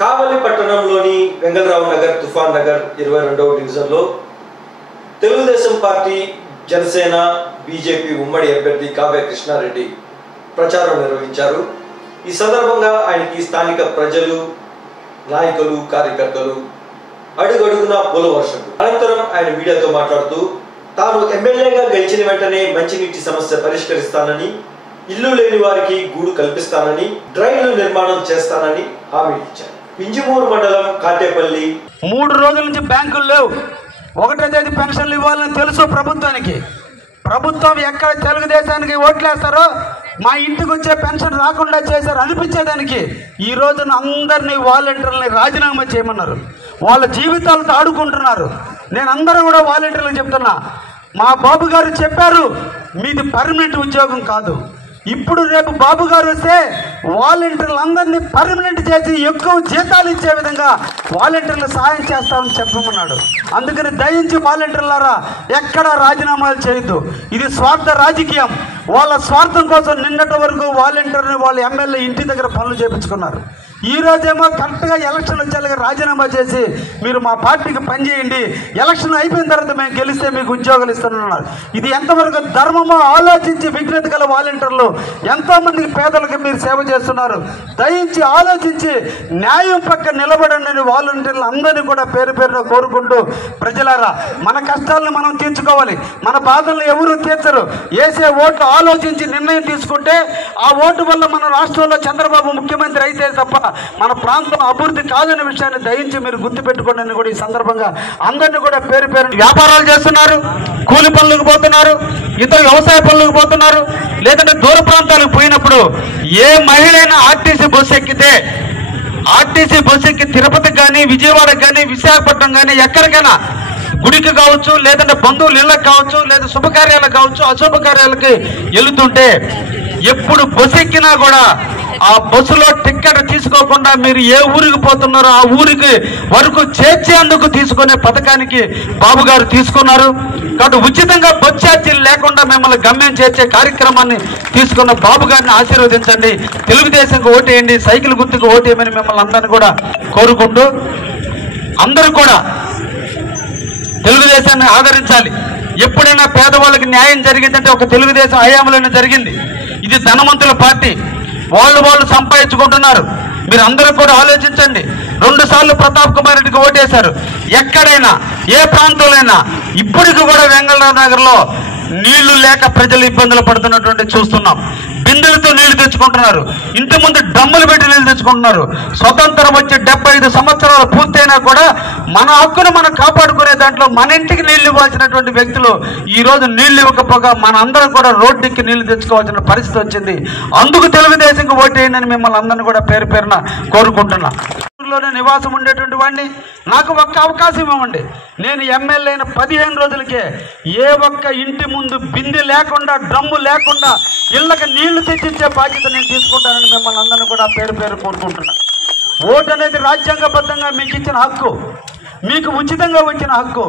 కావలి పట్టణంలోని వెంగళరావు నగర్ తుఫాన్ నగర్ 22వ డివిజన్లో తెలుగుదేశం పార్టీ జనసేన బీజేపీ ఉమ్మడి అభ్యర్థి కావ్య కృష్ణారెడ్డి ప్రచారం నిర్వహించారు। ఈ సందర్భంగా ఆయనకి స్థానిక ప్రజలు నాయకులు కార్యకర్తలు అడుగడుగునా పూల వర్షం। అనంతరం ఆయన మీడియాతో మాట్లాడుతూ తాను ఎమ్మెల్యేగా గెలిచిన వెంటనే మంచినీటి సమస్య పరిష్కరిస్తానని, ఇల్లు లేని వారికి గూడు కల్పిస్తానని, డ్రైన్లు నిర్మాణం చేస్తానని హామీ ఇచ్చారు। పింజమూరు మండలం కాటేపల్లి 3 రోజుల నుంచి బ్యాంకులు లేవు। 1వ తేదీ పెన్షన్లు ఇవ్వాలని తెలుసు ప్రభుత్వానికి। ప్రభుత్వం ఎక్కడ తెలుగుదేశానికి ఓట్లేస్తారో మా ఇంటికి వచ్చే పెన్షన్ రాకుండా చేశారు అనిపించేదానికి ఈ రోజున అందరినీ వాలంటీర్లని రాజీనామా చేయమన్నారు। వాళ్ళ జీవితాలతో ఆడుకుంటున్నారు। నేను అందరూ కూడా వాలంటీర్లకు చెప్తున్నా, మా బాబు గారు చెప్పారు మీది పర్మనెంట్ ఉద్యోగం కాదు, ఇప్పుడు రేపు బాబు గారు వస్తే వాలంటీర్లందరినీ పర్మనెంట్ చేసి ఎక్కువ జీతాలు ఇచ్చే విధంగా వాలంటీర్లు సాయం చేస్తామని చెప్పమన్నాడు। అందుకని దయించి వాలంటీర్లారా ఎక్కడ రాజీనామాలు చేయొద్దు, ఇది స్వార్థ రాజకీయం। వాళ్ళ స్వార్థం కోసం నిన్నటి వరకు వాలంటీర్ని వాళ్ళ ఎమ్మెల్యే ఇంటి దగ్గర పనులు చేయించుకున్నారు। ఈ రోజేమో కరెక్ట్గా ఎలక్షన్ వచ్చేలాగా రాజీనామా చేసి మీరు మా పార్టీకి పనిచేయండి, ఎలక్షన్ అయిపోయిన తర్వాత మేము గెలిస్తే మీకు ఉద్యోగాలు ఇస్తున్నారు। ఇది ఎంతవరకు ధర్మమో ఆలోచించి విఘ్నత గల వాలంటీర్లు ఎంతోమందికి పేదలకు మీరు సేవ చేస్తున్నారు। దయించి ఆలోచించి న్యాయం పక్క నిలబడండి వాలంటీర్లు అందరినీ కూడా పేరు పేరున కోరుకుంటూ, ప్రజలారా మన కష్టాలను మనం తీర్చుకోవాలి, మన బాధలను ఎవరు తీర్చరు। వేసే ఓట్లు ఆలోచించి నిర్ణయం తీసుకుంటే ఆ ఓటు వల్ల మన రాష్ట్రంలో చంద్రబాబు ముఖ్యమంత్రి అయితే తప్ప మన ప్రాంతం అభివృద్ధి కాదనే విషయాన్ని దయించి మీరు గుర్తుపెట్టుకోండి అని కూడా ఈ సందర్భంగా అందరినీ కూడా పేరు పేరు వ్యాపారాలు చేస్తున్నారు, కూలి పనులకు పోతున్నారు, ఇతర వ్యవసాయ పనులకు పోతున్నారు, లేదంటే దూర ప్రాంతాలకు పోయినప్పుడు ఏ మహిళ అయినా ఆర్టీసీ బస్సు ఎక్కి తిరుపతికి కానీ విజయవాడకి కానీ విశాఖపట్నం కానీ ఎక్కడికైనా గుడికి కావచ్చు, లేదంటే బంధువులు ఇళ్ళకి కావచ్చు, లేదా శుభకార్యాలకు కావచ్చు, అశుభకార్యాలకి వెళుతుంటే ఎప్పుడు బస్సు ఎక్కినా కూడా ఆ బస్సులో టికెట్ తీసుకోకుండా మీరు ఏ ఊరికి పోతున్నారో ఆ ఊరికి వరకు చేర్చేందుకు తీసుకునే పథకానికి బాబు గారు తీసుకున్నారు। కాబట్టి ఉచితంగా బస్ ఛార్జీలు లేకుండా మిమ్మల్ని గమ్యం చేర్చే కార్యక్రమాన్ని తీసుకున్న బాబు గారిని ఆశీర్వదించండి, తెలుగుదేశంకి ఓటేయండి, సైకిల్ గుర్తుకు ఓటేయమని మిమ్మల్ని అందరినీ కూడా కోరుకుంటూ, అందరూ కూడా తెలుగుదేశాన్ని ఆదరించాలి। ఎప్పుడైనా పేదవాళ్ళకి న్యాయం జరిగిందంటే ఒక తెలుగుదేశం హయాంలోనే జరిగింది। ఇది ధనవంతుల పార్టీ, వాళ్ళు సంపాదించుకుంటున్నారు। మీరు అందరూ కూడా ఆలోచించండి। 2 సార్లు ప్రతాప్ కుమార్ రెడ్డికి ఓటేశారు। ఎక్కడైనా ఏ ప్రాంతంలో ఇప్పటికి కూడా వెంగళరావు నగర్లో నీళ్లు లేక ప్రజలు ఇబ్బందులు పడుతున్నటువంటి చూస్తున్నాం। బిందెలతో నీళ్లు తెచ్చుకుంటున్నారు, ఇంటి ముందు డమ్ములు పెట్టి నీళ్లు తెచ్చుకుంటున్నారు। స్వతంత్రం వచ్చి 75 సంవత్సరాలు పూర్తయినా కూడా మన హక్కును మనం కాపాడుకునే దాంట్లో మన ఇంటికి నీళ్లు ఇవ్వాల్సినటువంటి వ్యక్తులు ఈ రోజు నీళ్లు ఇవ్వకపోగా మన అందరం కూడా రోడ్డుకి నీళ్లు తెచ్చుకోవాల్సిన పరిస్థితి వచ్చింది। అందుకు తెలుగుదేశంకి ఓటేయండి అని మిమ్మల్ని అందరినీ కూడా పేరు పేరున కోరుకుంటున్నా। లోనే నివాసం ఉండేటువంటి వాడిని, నాకు ఒక్క అవకాశం ఇవ్వండి, నేను ఎమ్మెల్యే అయిన 15 రోజులకే ఏ ఒక్క ఇంటి ముందు బిందె లేకుండా డ్రమ్ము లేకుండా ఇళ్ళకి నీళ్లు తెచ్చిచ్చే బాధ్యత నేను తీసుకుంటానని మిమ్మల్ని అందరినీ కూడా పేరు పేరు కోరుకుంటున్నా। ఓటు అనేది రాజ్యాంగబద్ధంగా మీకు ఇచ్చిన హక్కు, మీకు ఉచితంగా వచ్చిన హక్కు।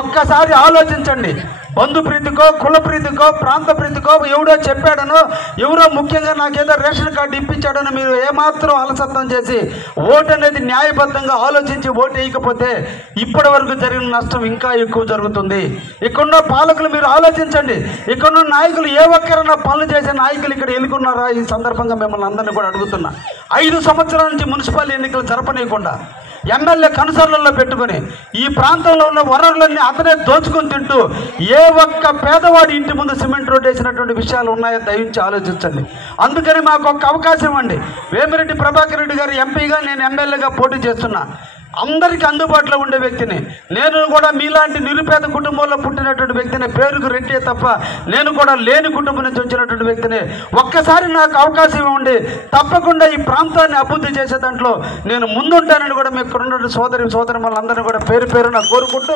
ఒక్కసారి ఆలోచించండి, బంధు ప్రీతికో కుల ప్రీతికో ప్రాంత ప్రీతికో ఎవడో చెప్పాడనో, ఎవరో ముఖ్యంగా నాకేదో రేషన్ కార్డు ఇప్పించాడనో మీరు ఏమాత్రం అలసత్వం చేసి ఓటు అనేది న్యాయబద్ధంగా ఆలోచించి ఓటు వేయకపోతే ఇప్పటి వరకు జరిగిన నష్టం ఇంకా ఎక్కువ జరుగుతుంది। ఇక్కడున్న పాలకులు మీరు ఆలోచించండి, ఇక్కడున్న నాయకులు ఏ ఒక్కరైనా పనులు చేసే నాయకులు ఇక్కడ ఎన్నుకున్నారా? ఈ సందర్భంగా మిమ్మల్ని అందరినీ కూడా అడుగుతున్నా। 5 సంవత్సరాల నుంచి మున్సిపల్ ఎన్నికలు జరపనీయకుండా ఎమ్మెల్యే కనుసరణలో పెట్టుకుని ఈ ప్రాంతంలో ఉన్న వనరులన్నీ అతనే దోచుకొని తింటూ ఏ ఒక్క పేదవాడి ఇంటి ముందు సిమెంట్ రోడ్ వేసినటువంటి విషయాలు ఉన్నాయో దయించి ఆలోచించండి। అందుకని మాకు ఒక్క అవకాశం ఇవ్వండి। వేమిరెడ్డి ప్రభాకర్ రెడ్డి గారు ఎంపీగా, నేను ఎమ్మెల్యేగా పోటీ చేస్తున్నా। అందరికీ అందుబాటులో ఉండే వ్యక్తిని నేను కూడా, మీలాంటి నిరుపేద కుటుంబంలో పుట్టినటువంటి వ్యక్తిని, పేరుకు రెడ్డి తప్ప నేను కూడా లేని కుటుంబం నుంచి వచ్చినటువంటి వ్యక్తిని। ఒక్కసారి నాకు అవకాశం ఇవ్వండి, తప్పకుండా ఈ ప్రాంతాన్ని అభివృద్ధి చేసే దాంట్లో నేను ముందుంటానని కూడా మీకు సోదరి సోదరులందరినీ కూడా పేరు పేరున కోరుకుంటూ